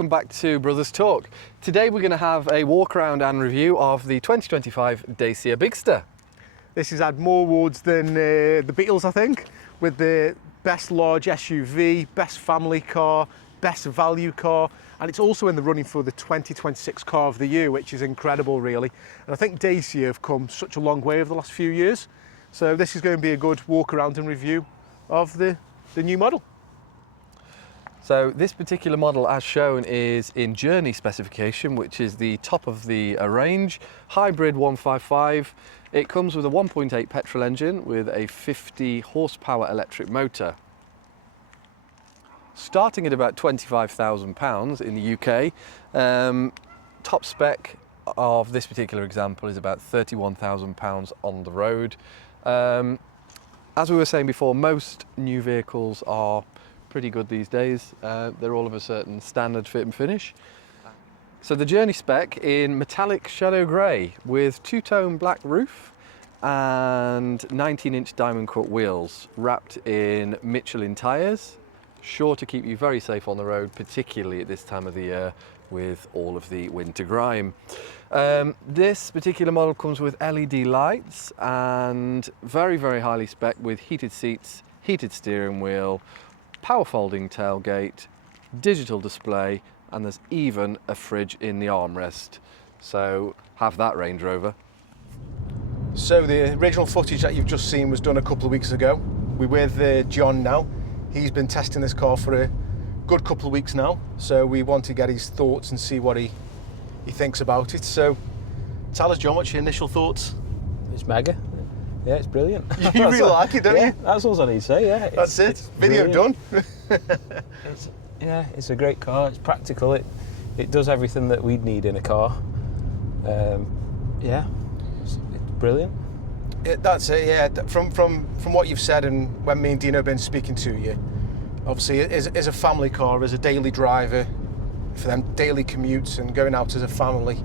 welcome back to Brothers Talk. Today we're going to have a walk around and review of the 2025 Dacia Bigster. This has had more awards than the Beatles, I think, with the best large SUV, best family car, best value car, and it's also in the running for the 2026 Car of the Year, which is incredible really. And I think Dacia have come such a long way over the last few years, so this is going to be a good walk around and review of the new model. So this particular model, as shown, is in Journey specification, which is the top of the range, hybrid 155. It comes with a 1.8 petrol engine with a 50 horsepower electric motor. Starting at about £25,000 in the UK. Top spec of this particular example is about £31,000 on the road. As we were saying before, most new vehicles are pretty good these days. They're all of a certain standard fit and finish. So the Journey spec in metallic shadow grey with two-tone black roof and 19-inch diamond cut wheels wrapped in Michelin tyres, sure to keep you very safe on the road, particularly at this time of the year with all of the winter grime. This particular model comes with LED lights and very, very highly spec with heated seats, heated steering wheel, power folding tailgate, digital display, and there's even a fridge in the armrest. So have that, Range Rover. So the original footage that you've just seen was done a couple of weeks ago. We're with John now. He's been testing this car for a good couple of weeks now, so we want to get his thoughts and see what he thinks about it. So tell us, John, what's your initial thoughts? It's mega. Yeah, it's brilliant. You really like it, don't you? That's all I need to say, yeah. That's it. Video done. It's a great car. It's practical. It does everything that we'd need in a car. It's brilliant. That's it, yeah. From what you've said and when me and Dino have been speaking to you, obviously as a family car, as a daily driver, for them daily commutes and going out as a family,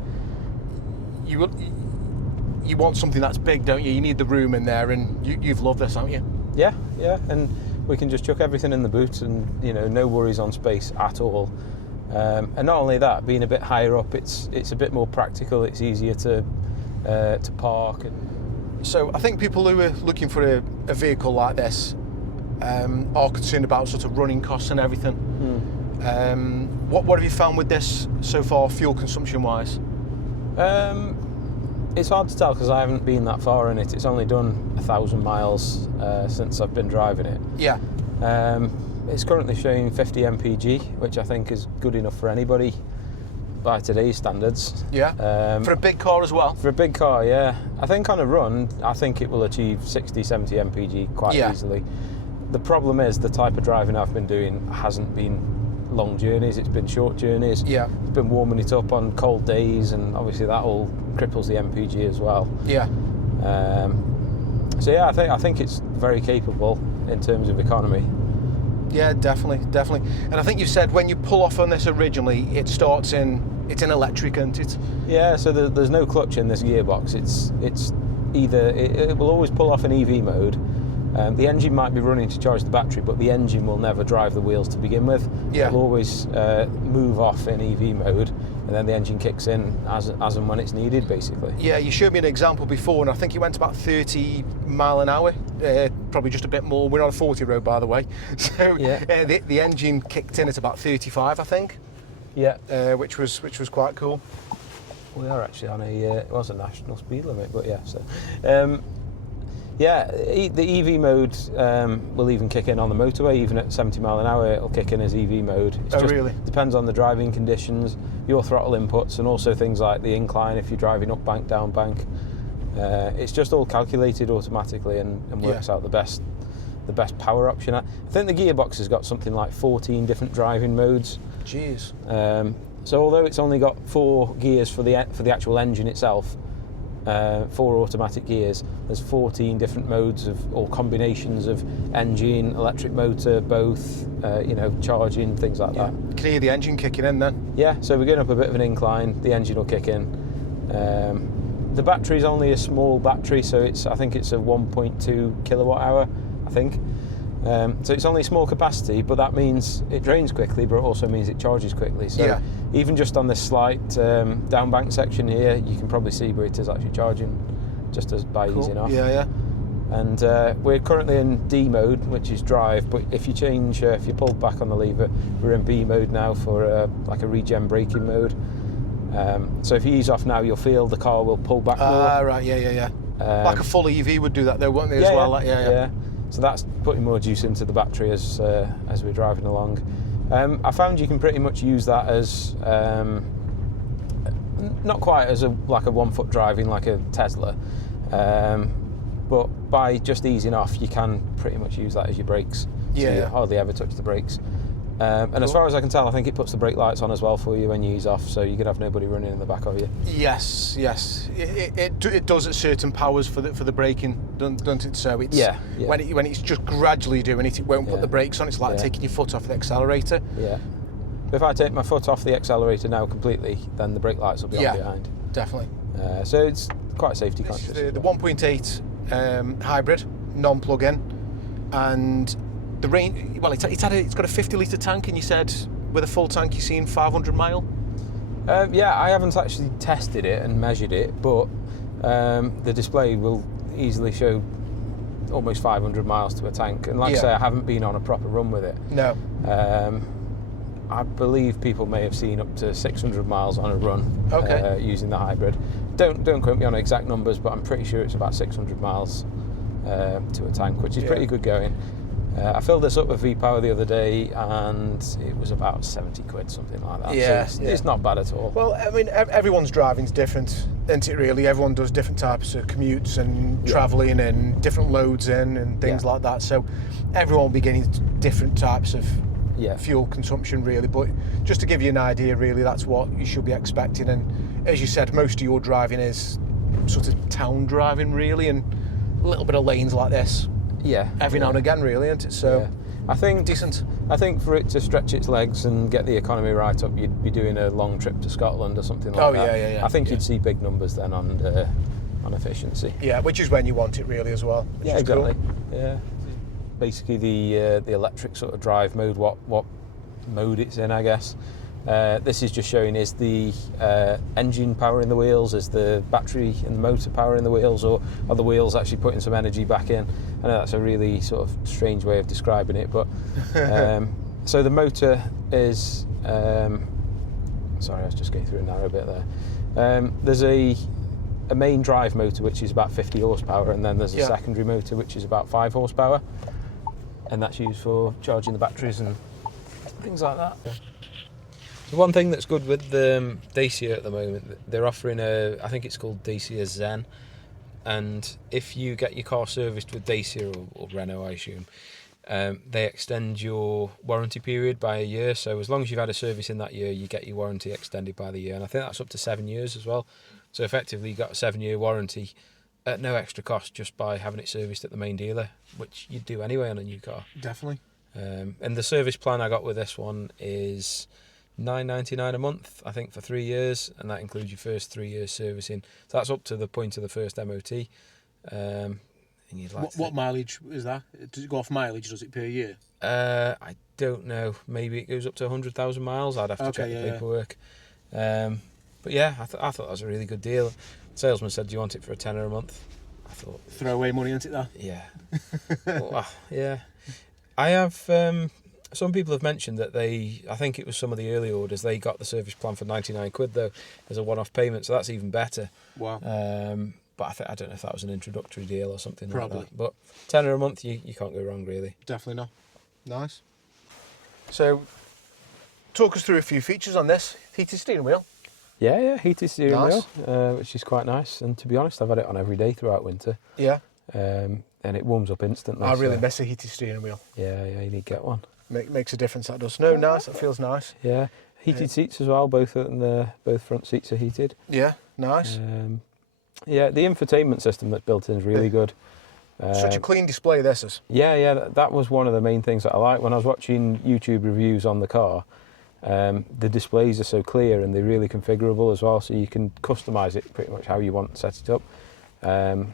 you want something that's big, don't you? You need the room in there, and you've loved this, haven't you? Yeah, and we can just chuck everything in the boot and, no worries on space at all. And not only that, being a bit higher up, it's a bit more practical, it's easier to park. So I think people who are looking for a vehicle like this are concerned about sort of running costs and everything. What have you found with this so far, fuel consumption wise? It's hard to tell because I haven't been that far in it. It's only done 1,000 miles since I've been driving it. Yeah. It's currently showing 50 mpg, which I think is good enough for anybody by today's standards. Yeah. For a big car as well? For a big car, yeah. I think on a run, I think it will achieve 60, 70 mpg quite easily. The problem is the type of driving I've been doing hasn't been long journeys, it's been short journeys. Yeah. It's been warming it up on cold days, and obviously that all cripples the MPG as well. Yeah. So yeah, I think it's very capable in terms of economy. Yeah, definitely. And I think you said when you pull off on this originally, it's in electric, isn't it? Yeah, so there's no clutch in this gearbox. It's either it will always pull off in EV mode. The engine might be running to charge the battery, but the engine will never drive the wheels to begin with. Yeah. It'll always move off in EV mode, and then the engine kicks in as and when it's needed, basically. Yeah, you showed me an example before, and I think you went about 30 mile an hour, probably just a bit more. We're on a 40 road, by the way. So yeah. The engine kicked in at about 35, I think. Yeah. Which was quite cool. We are actually on it was a national speed limit, but yeah. So. Yeah, the EV mode will even kick in on the motorway. Even at 70 mile an hour, it'll kick in as EV mode. Really? Depends on the driving conditions, your throttle inputs, and also things like the incline if you're driving up bank, down bank. It's just all calculated automatically and works out the best power option. I think the gearbox has got something like 14 different driving modes. Jeez. So although it's only got 4 gears for the actual engine itself, 4 automatic gears, there's 14 different modes or combinations of engine, electric motor, both, charging, things like that. You can hear the engine kicking in then? Yeah, so we're going up a bit of an incline, the engine will kick in. The battery's only a small battery, so I think it's a 1.2 kilowatt hour, I think. So it's only a small capacity, but that means it drains quickly, but it also means it charges quickly. So even just on this slight down bank section here, you can probably see where it is actually charging just by easing off. Yeah. And we're currently in D mode, which is drive, but if you change, if you pull back on the lever, we're in B mode now for like a regen braking mode. So if you ease off now, you'll feel the car will pull back more. Right, yeah. Like a full EV would do that though, wouldn't they, as well? Yeah. So that's putting more juice into the battery as we're driving along. I found you can pretty much use that as, not quite as like a 1 foot driving like a Tesla, but by just easing off, you can pretty much use that as your brakes. So you hardly ever touch the brakes. And as far as I can tell, I think it puts the brake lights on as well for you when you ease off, so you could have nobody running in the back of you. Yes. It does at certain powers for the braking, doesn't it? So it's when it's just gradually doing it, it won't put the brakes on. It's like taking your foot off the accelerator. Yeah. But if I take my foot off the accelerator now completely, then the brake lights will be on behind. Definitely. So it's quite safety conscious. The 1.8 hybrid, non-plug-in, and the range. Well, it's got a 50 litre tank, and you said with a full tank you're seeing 500 mile. Yeah, I haven't actually tested it and measured it, but the display will easily show almost 500 miles to a tank. And like I say, I haven't been on a proper run with it. No. I believe people may have seen up to 600 miles on a run using the hybrid. Don't quote me on exact numbers, but I'm pretty sure it's about 600 miles to a tank, which is pretty good going. I filled this up with V-Power the other day, and it was about 70 quid, something like that. Yeah, so it's not bad at all. Well, I mean, everyone's driving's different, isn't it, really? Everyone does different types of commutes and travelling and different loads in and things like that. So everyone will be getting different types of fuel consumption, really. But just to give you an idea, really, that's what you should be expecting. And as you said, most of your driving is sort of town driving, really, and a little bit of lanes like this. Every now and again, really, isn't it? So I think decent. I think for it to stretch its legs and get the economy right up, you'd be doing a long trip to Scotland or something like that. I think you'd see big numbers then on efficiency. Yeah, which is when you want it, really, as well. Which is exactly. Cool. Yeah, basically the electric sort of drive mode. What mode it's in, I guess. This is just showing is the engine powering the wheels, is the battery and the motor powering the wheels, or are the wheels actually putting some energy back in? I know that's a really sort of strange way of describing it, but so the motor is sorry, I was just getting through a narrow bit there. There's a main drive motor which is about 50 horsepower, and then there's a secondary motor which is about 5 horsepower, and that's used for charging the batteries and things like that. So one thing that's good with the Dacia at the moment, they're offering I think it's called Dacia Zen, and if you get your car serviced with Dacia or Renault, I assume, they extend your warranty period by a year. So as long as you've had a service in that year, you get your warranty extended by the year, and I think that's up to 7 years as well. So effectively, you got a 7-year warranty at no extra cost just by having it serviced at the main dealer, which you'd do anyway on a new car. Definitely. And the service plan I got with this one is $9.99 a month, I think, for 3 years, and that includes your first 3 years servicing. So that's up to the point of the first MOT. And you'd like what mileage is that? Does it go off mileage, or does it per year? I don't know. Maybe it goes up to 100,000 miles. I'd have to check the paperwork. But yeah, I thought that was a really good deal. The salesman said, "Do you want it for a tenner a month?" I thought, throw away money, isn't it? That. Yeah. Well, yeah. I have. Some people have mentioned that I think it was some of the early orders, they got the service plan for 99 quid though, as a one-off payment, so that's even better. Wow. But I don't know if that was an introductory deal or something Probably. like that. But tenner a month, you can't go wrong, really. Definitely not. Nice. So, talk us through a few features on this. Heated steering wheel. Yeah, heated steering wheel, which is quite nice. And to be honest, I've had it on every day throughout winter. Yeah. And it warms up instantly. I really miss a heated steering wheel. Yeah, you need to get one. Makes a difference, that does. No, nice, that feels nice. Yeah, heated seats as well, both front seats are heated. Yeah, nice. Yeah, the infotainment system that's built in is really good. Such a clean display this is. Yeah, that was one of the main things that I liked when I was watching YouTube reviews on the car. The displays are so clear and they're really configurable as well, so you can customise it pretty much how you want to set it up. A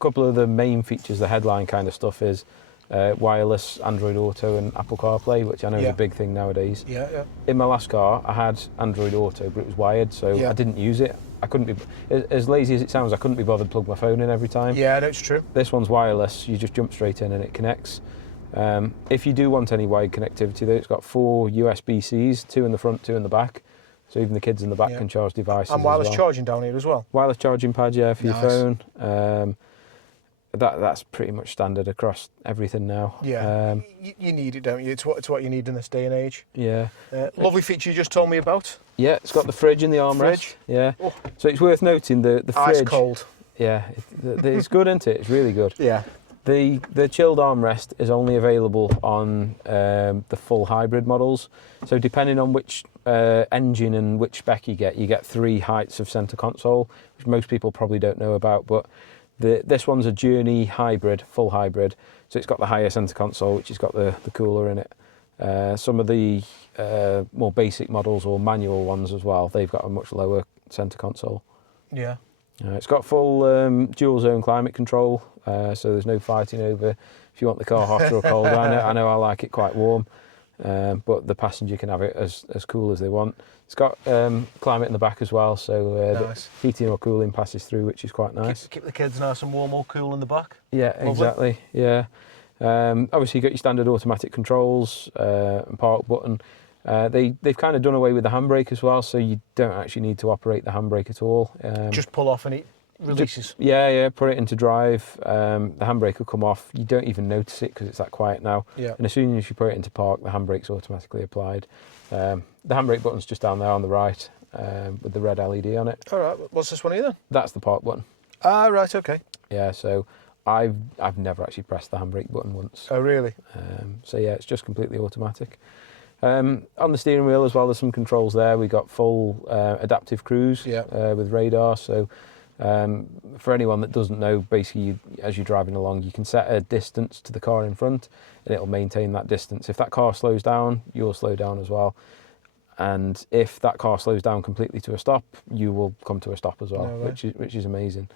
couple of the main features, the headline kind of stuff, is wireless Android Auto and Apple CarPlay, which I know is a big thing nowadays. Yeah, yeah. In my last car, I had Android Auto, but it was wired, so I didn't use it. I couldn't be, as lazy as it sounds, I couldn't be bothered to plug my phone in every time. Yeah, no, it's true. This one's wireless, you just jump straight in and it connects. If you do want any wired connectivity though, it's got 4 USB-Cs, 2 in the front, 2 in the back. So even the kids in the back can charge devices And wireless as well. charging down here as well? Wireless charging pad, yeah, for your phone. That's pretty much standard across everything now. Yeah, you need it, don't you? It's what you need in this day and age. Yeah. Lovely feature you just told me about. Yeah, it's got the fridge in the armrest. Fridge. Yeah. Oh. So it's worth noting the fridge. Ice cold. Yeah, it's good, isn't it? It's really good. Yeah. The chilled armrest is only available on the full hybrid models. So depending on which engine and which spec you get 3 heights of centre console, which most people probably don't know about. But this one's a Journey hybrid, full hybrid. So it's got the higher centre console, which has got the cooler in it. Some of the more basic models or manual ones as well, they've got a much lower centre console. Yeah. It's got full dual zone climate control, so there's no fighting over if you want the car hot or cold. I know I like it quite warm, but the passenger can have it as cool as they want. It's got climate in the back as well, so nice. heating or cooling passes through, which is quite nice. Keep the kids nice and warm or cool in the back. Yeah, Lovely. exactly. Yeah. Obviously, you got your standard automatic controls and park button. They've kind of done away with the handbrake as well, so you don't actually need to operate the handbrake at all. Just pull off and it releases. Yeah, put it into drive. The handbrake will come off. You don't even notice it because it's that quiet now. Yeah. And as soon as you put it into park, the handbrake's automatically applied. The handbrake button's just down there on the right with the red LED on it. All right, what's this one here then? That's the park button. Ah, right, okay. Yeah, so I've never actually pressed the handbrake button once. Oh, really? So yeah, it's just completely automatic. On the steering wheel as well, there's some controls there. We got full adaptive cruise with radar. So for anyone that doesn't know, basically as you're driving along, you can set a distance to the car in front and it'll maintain that distance. If that car slows down, you'll slow down as well. And if that car slows down completely to a stop, you will come to a stop as well, which is amazing.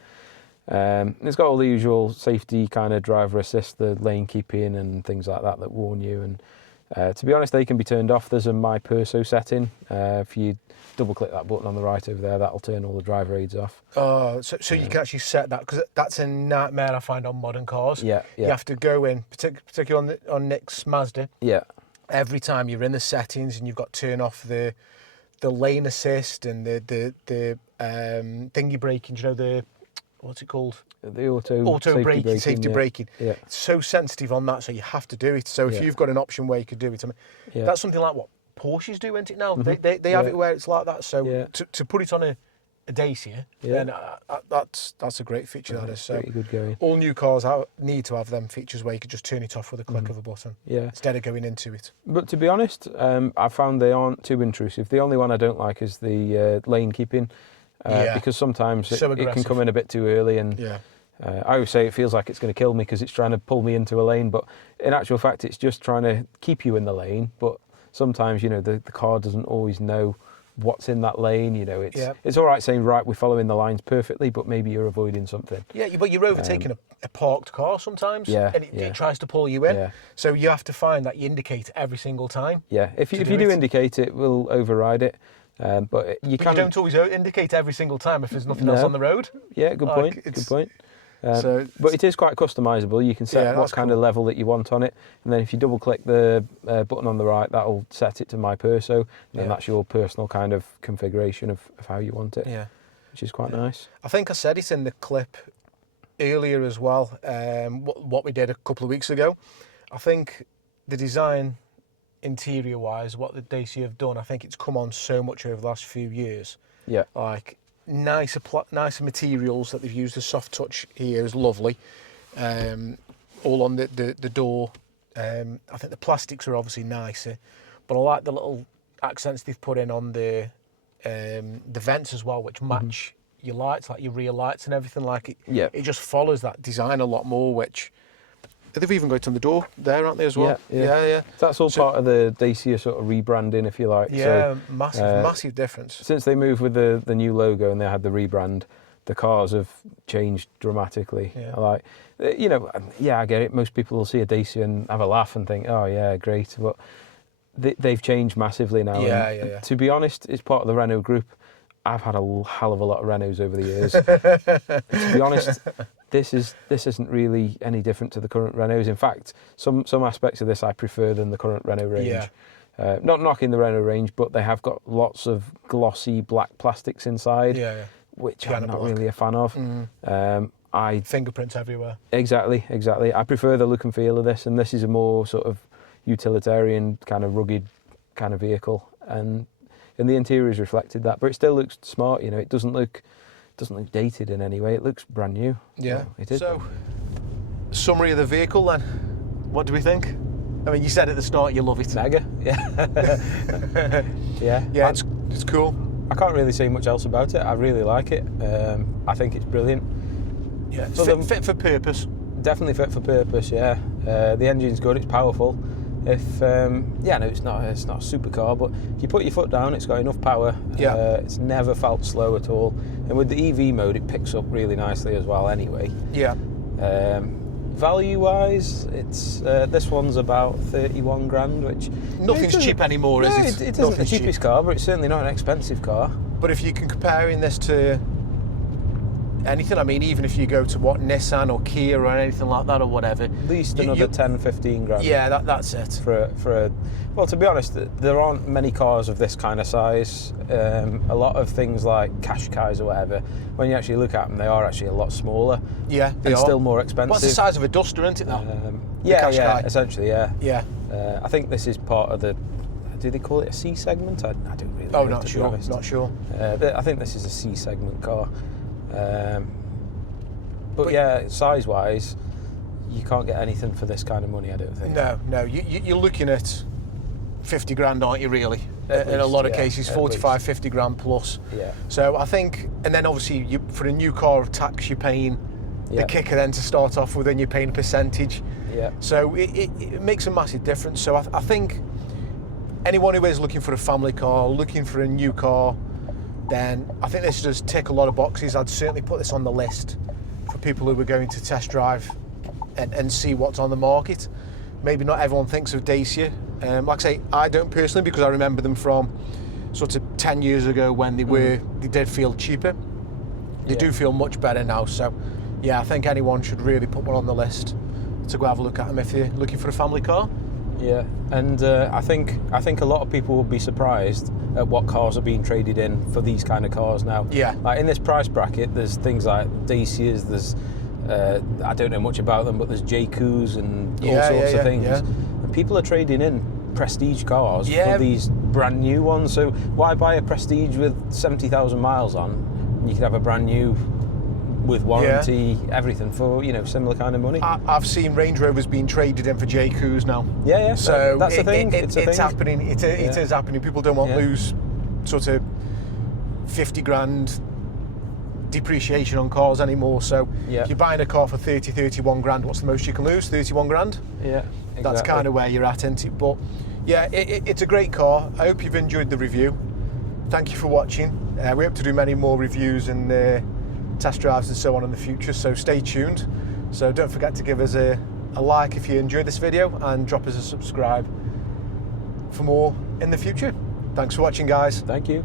It's got all the usual safety kind of driver assist, the lane keeping and things like that warn you. And to be honest, they can be turned off. There's a My Perso setting. If you double click that button on the right over there, that'll turn all the driver aids off. Oh, so you can actually set that, because that's a nightmare I find on modern cars. Yeah. You have to go in, particularly on Nick's Mazda. Yeah. Every time you're in the settings and you've got to turn off the lane assist and the thingy braking, you know, the, what's it called? The auto braking, safety braking. Yeah. It's so sensitive on that, so you have to do it. So if you've got an option where you could do it, I mean, that's something like what Porsches do, isn't it now? Mm-hmm. They have it where it's like that. So to put it on a Dacia, then that's a great feature. That is. So pretty good going. all new cars need to have them features where you could just turn it off with a click of a button, instead of going into it. But to be honest, I found they aren't too intrusive. The only one I don't like is the lane keeping, because sometimes it can come in a bit too early, and I always say it feels like it's going to kill me because it's trying to pull me into a lane, but in actual fact it's just trying to keep you in the lane. But sometimes, you know, the car doesn't always know what's in that lane. You know, it's all right saying, right, we're following the lines perfectly, but maybe you're avoiding something. Yeah, but you're overtaking a parked car sometimes, and it tries to pull you in. Yeah. So you have to find that you indicate every single time. Yeah, if you do indicate, it will override it. But you don't always indicate every single time if there's nothing else on the road. Yeah, good point. Good point. But it is quite customisable. You can set what kind of level that you want on it, and then if you double click the button on the right, that'll set it to My Perso, and that's your personal kind of configuration of how you want it, which is quite nice. I think I said it in the clip earlier as well, what we did a couple of weeks ago. I think the design, interior-wise, what the Dacia have done, I think it's come on so much over the last few years. Yeah. Like, nicer materials that they've used. The soft touch here is lovely, all on the door. I think the plastics are obviously nicer, but I like the little accents they've put in on the vents as well, which match your lights, like your rear lights and everything. Like it just follows that design a lot more, which they've even got it on the door there, aren't they, as well? Yeah. That's all part of the Dacia sort of rebranding, if you like. Yeah, so, massive difference. Since they moved with the new logo and they had the rebrand, the cars have changed dramatically. Yeah. Like, you know, yeah, I get it. Most people will see a Dacia and have a laugh and think, oh yeah, great, but they've changed massively now. Yeah, and yeah. To be honest, it's part of the Renault group. I've had a hell of a lot of Renaults over the years. To be honest, this isn't really any different to the current Renaults. In fact, some aspects of this I prefer than the current Renault range. Yeah. Not knocking the Renault range, but they have got lots of glossy black plastics inside, Yeah. which Piano I'm not black. really a fan of. Fingerprints everywhere. Exactly. I prefer the look and feel of this, and this is a more sort of utilitarian kind of rugged kind of vehicle, and the interior's reflected that, but it still looks smart. You know, it doesn't look dated in any way. It looks brand new. Yeah. It is. So, summary of the vehicle then. What do we think? I mean, you said at the start you love it. Mega. Yeah. Yeah. Yeah, it's cool. I can't really say much else about it. I really like it. I think it's brilliant. Yeah, So fit for purpose. Definitely fit for purpose. Yeah. The engine's good. It's powerful. If no, it's not a supercar, but if you put your foot down, it's got enough power. Yeah. It's never felt slow at all, and with the EV mode, it picks up really nicely as well. Anyway. Yeah. Value-wise, it's this one's about 31 grand, which Nothing's cheap anymore, no, is it? it isn't the Nothing's cheapest cheap. car, but it's certainly not an expensive car. But if you can comparing this to anything, I mean, even if you go to Nissan or Kia or anything like that or whatever, At least another 10, 15 grand. Yeah, that's it. Well, to be honest, there aren't many cars of this kind of size. A lot of things like Qashqais or whatever, when you actually look at them, they are actually a lot Yeah, smaller. they and are. still more expensive. What's the size of a Duster, isn't it now? Yeah, Qashqai. essentially, yeah. Yeah. I think this is part of the. Do they call it a C segment? I don't really. Oh, know, not to be sure. honest. Not sure. I think this is a C segment car. But yeah, size-wise, you can't get anything for this kind of money, I don't think. No. You're looking at 50 grand, aren't you? Really? At In a least, lot of yeah, cases, at 45, least. 50 grand plus. Yeah. So I think, and then obviously for a new car of tax, you're paying Yeah. the kicker then to start off with, and you're paying a percentage. Yeah. So it makes a massive difference. So I think anyone who is looking for a family car, looking for a new car, then I think this does tick a lot of boxes. I'd certainly put this on the list for people who are going to test drive and see what's on the market. Maybe not everyone thinks of Dacia. Like I say, I don't personally, because I remember them from sort of 10 years ago when they did feel cheaper. They do feel much better now. So yeah, I think anyone should really put one on the list to go have a look at them if you're looking for a family car. Yeah, and I think a lot of people will be surprised at what cars are being traded in for these kind of cars now. Yeah. Like in this price bracket, there's things like Dacias, there's I don't know much about them, but there's JQs and all sorts of things. Yeah. And people are trading in prestige cars Yeah. for these brand new ones. So why buy a Prestige with 70,000 miles on? You could have a brand new with warranty, everything for similar kind of money. I've seen Range Rovers being traded in for JQs now. Yeah. So that's the thing. It's happening. It is happening. People don't want to Yeah. lose sort of 50 grand depreciation on cars anymore. So Yeah. if you're buying a car for 30, 31 grand, what's the most you can lose? 31 grand? Yeah, exactly. That's kind of where you're at, isn't it? But yeah, it's a great car. I hope you've enjoyed the review. Thank you for watching. We hope to do many more reviews and test drives and so on in the future, so stay tuned. So don't forget to give us a like if you enjoyed this video, and drop us a subscribe for more in the future. Thanks for watching, guys. Thank you.